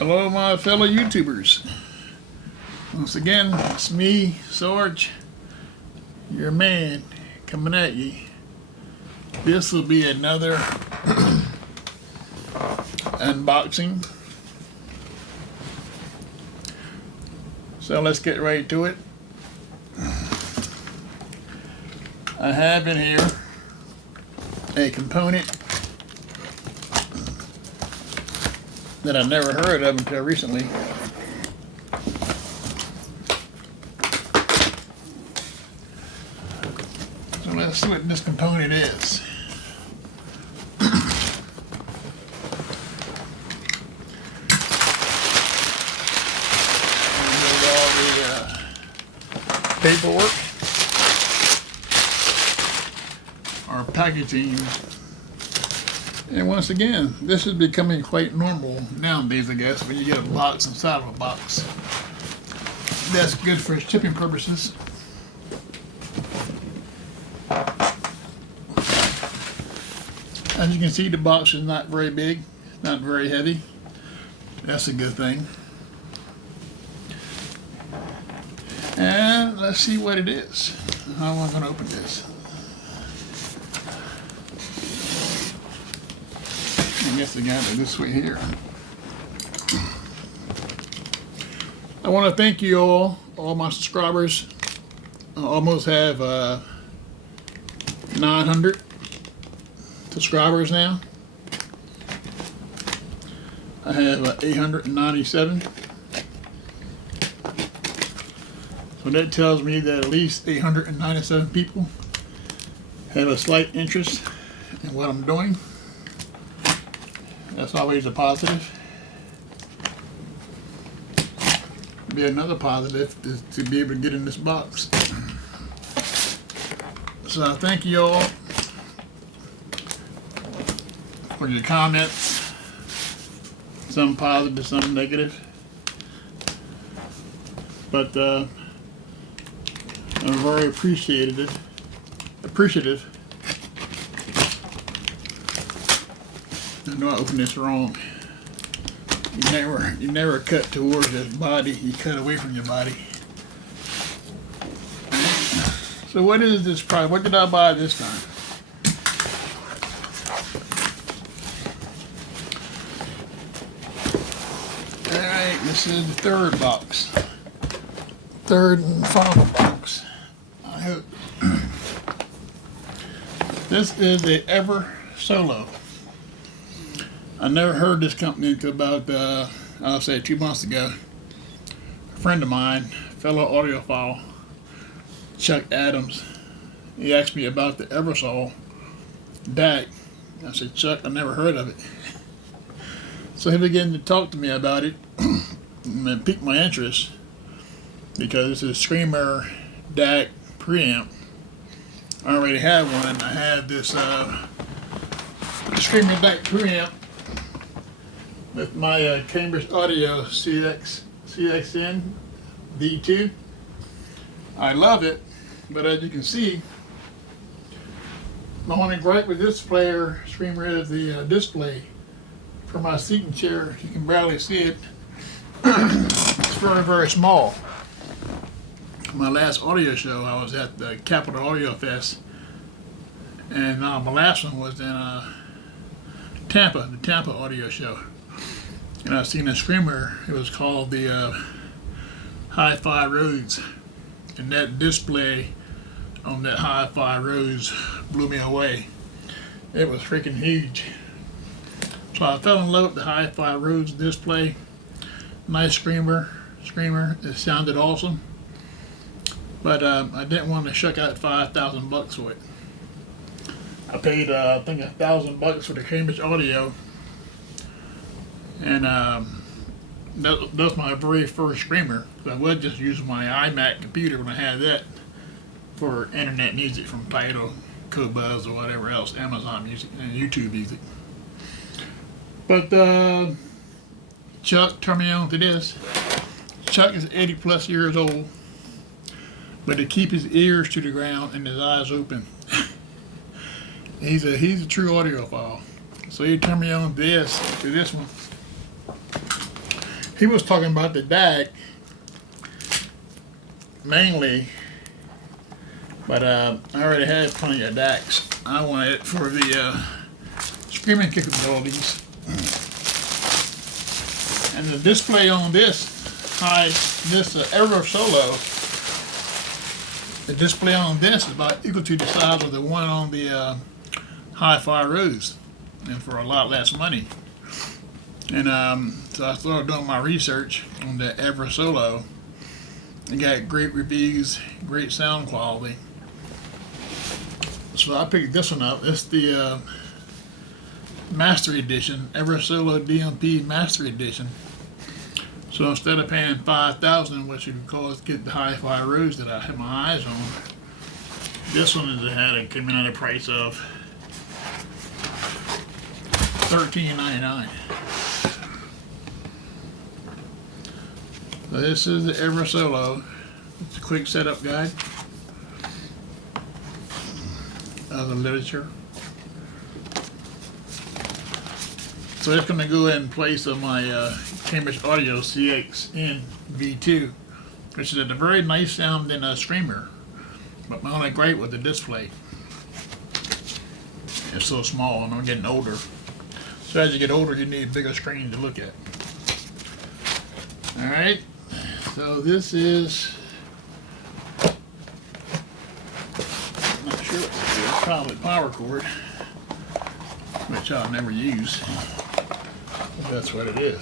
Hello, my fellow YouTubers. Once again, it's me, Sarge, your man, coming at you. This will be another unboxing. So let's get right to it. I have in here a component that I never heard of until recently. So let's see what this component is. There's all the paperwork or packaging. And once again, this is becoming quite normal nowadays, I guess, when you get a box inside of a box. That's good for shipping purposes. As you can see, the box is not very big, not very heavy. That's a good thing. And let's see what it is. How am I going to open this? I guess I got it this way here. I want to thank you all my subscribers. I almost have 900 subscribers now. I have 897. So that tells me that at least 897 people have a slight interest in what I'm doing. That's always a positive. Be another positive is to be able to get in this box. So I thank you all for your comments. Some positive, some negative. But I'm very appreciative. I know I opened this wrong. You never cut towards your body, you cut away from your body. So what is this product? What did I buy this time? Alright, this is the third box. Third and final box, I hope. This is the Eversolo. I never heard this company until about, I'll say 2 months ago. A friend of mine, fellow audiophile, Chuck Adams, he asked me about the Eversolo DAC. I said, Chuck, I never heard of it. So he began to talk to me about it and it piqued my interest because it's a Screamer DAC preamp. I already have one. I have this Screamer DAC preamp with my Cambridge Audio CXN V2. I love it, but as you can see, my only gripe with this player Screamer is the display for my seating chair. You can barely see it. It's very, very small. My last audio show, I was at the Capital Audio Fest, and my last one was in Tampa, the Tampa audio show. And I seen a Screamer. It was called the Hi-Fi Rhodes, and that display on that Hi-Fi Rhodes blew me away. It was freaking huge. So I fell in love with the Hi-Fi Rhodes display. Nice Screamer. It sounded awesome, but I didn't want to shuck out $5,000 for it. I paid I think $1,000 for the Cambridge Audio. And that's my very first Screamer. I was just using my iMac computer when I had that for internet music from Tidal, Qobuz, or whatever else, Amazon Music and YouTube Music. But Chuck turned me on to this. Chuck is 80 plus years old, but to keep his ears to the ground and his eyes open. He's a true audiophile. So he turned me on to this one. he was talking about the DAC mainly, but I already had plenty of DACs. I wanted it for the screaming capabilities. And the display on this Eversolo, the display on this is about equal to the size of the one on the Hi-Fi Rose, and for a lot less money. And so I started doing my research on the Eversolo. It got great reviews, great sound quality. So I picked this one up. It's the Master Edition, Eversolo DMP Master Edition. So instead of paying $5,000, which you could cost get the Hi-Fi Rose that I had my eyes on, this one came in at a price of $13.99. So this is the Eversolo. It's a quick setup guide of the literature. So it's going to go in place of my Cambridge Audio CXN V2, which is a very nice sound in a streamer, but my only gripe with the display. It's so small and I'm getting older. So as you get older, you need a bigger screen to look at. Alright, so this is, I'm not sure what this is, probably power cord, which I'll never use. But that's what it is.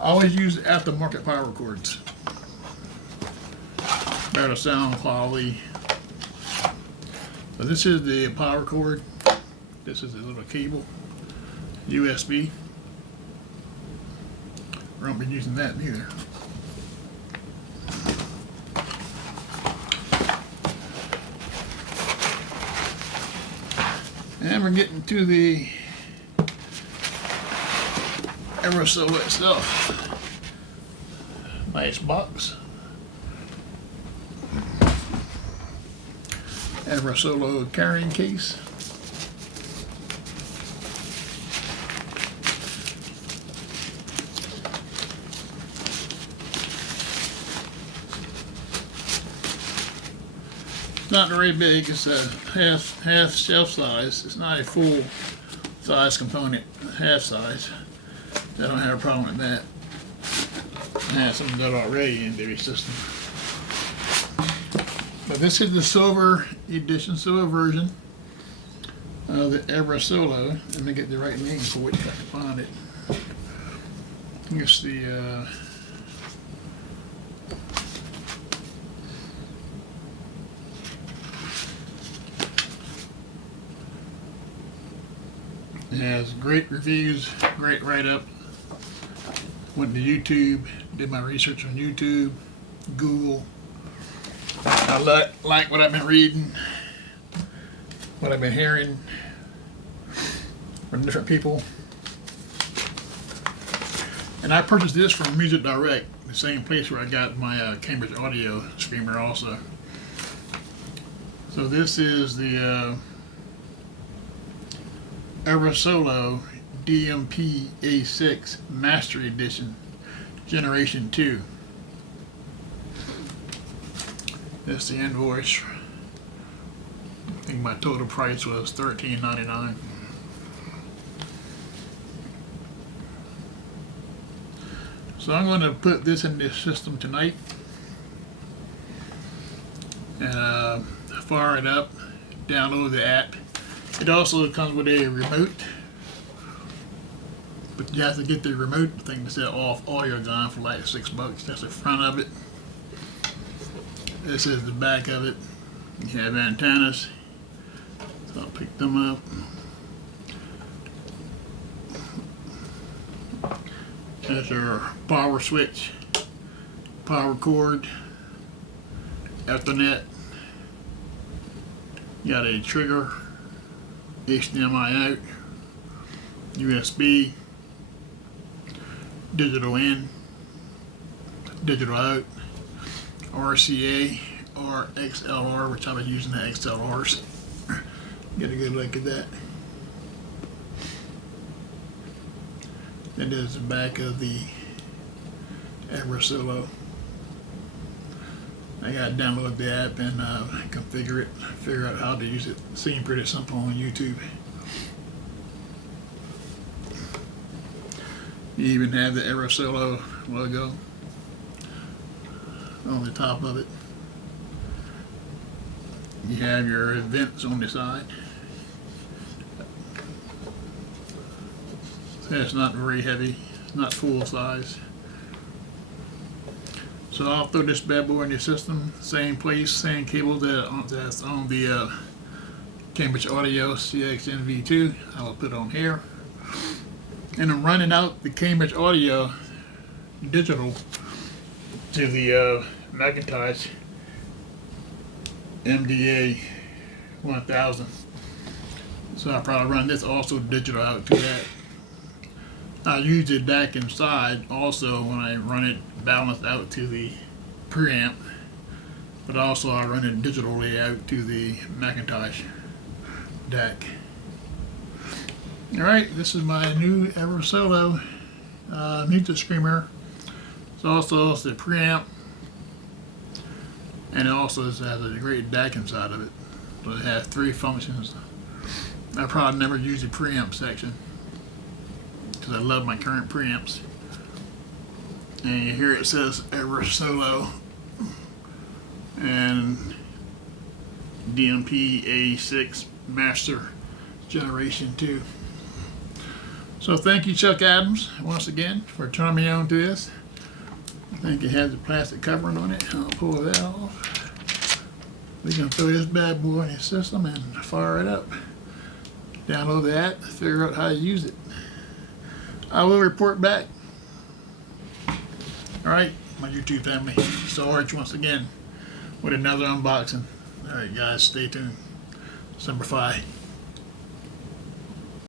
I always use aftermarket power cords. Better sound quality. So this is the power cord. This is a little cable, USB. I won't be using that neither. And we're getting to the Eversolo itself. Nice box. Eversolo carrying case. Not very big. It's a half shelf size. It's not a full size component. Half size. I don't have a problem with that. I have some of that already in the system. But this is the silver edition, silver version of the Eversolo. Let me get the right name for it if I can find it. It's the it has great reviews, great write-up. Went to YouTube, did my research on YouTube, Google. I like what I've been reading, what I've been hearing from different people. And I purchased this from Music Direct, the same place where I got my Cambridge Audio streamer also. So this is the Eversolo DMP-A6 Master Edition Generation 2. That's the invoice. I think my total price was $13.99. So I'm going to put this in this system tonight and fire it up, download the app. It also comes with a remote, but you have to get the remote thing to set off audio gun for like $6. That's the front of it. This is the back of it. You have antennas, so I'll pick them up. That's our power switch, power cord, Ethernet. You got a trigger, HDMI out, USB, digital in, digital out, RCA or XLR, which I was using the XLRs. Get a good look at that. That is the back of the Eversolo. I gotta download the app and configure it, figure out how to use it. Seems pretty simple on YouTube. You even have the Eversolo logo on the top of it. You have your vents on the side. It's not very heavy, not full size. So I'll throw this bad boy in the system, same place, same cable that's on the Cambridge Audio CXNV2. I will put on here. And I'm running out the Cambridge Audio digital to the Macintosh MDA-1000. So I'll probably run this also digital out to that. I use the DAC inside also when I run it balanced out to the preamp, but also I run it digitally out to the Macintosh DAC. Alright, this is my new Eversolo music screamer. It's also the preamp, and it also has a great DAC inside of it. So it has 3 functions. I probably never use the preamp section because I love my current preamps. And here it says Eversolo and DMP-A6 Master Generation 2. So thank you, Chuck Adams, once again for turning me on to this. I think it has a plastic covering on it. I'll pull that off. We can throw this bad boy in the system and fire it up. Download the app, figure out how to use it. I will report back. Alright, my YouTube family. Sarge once again with another unboxing. Alright guys, stay tuned. December 5.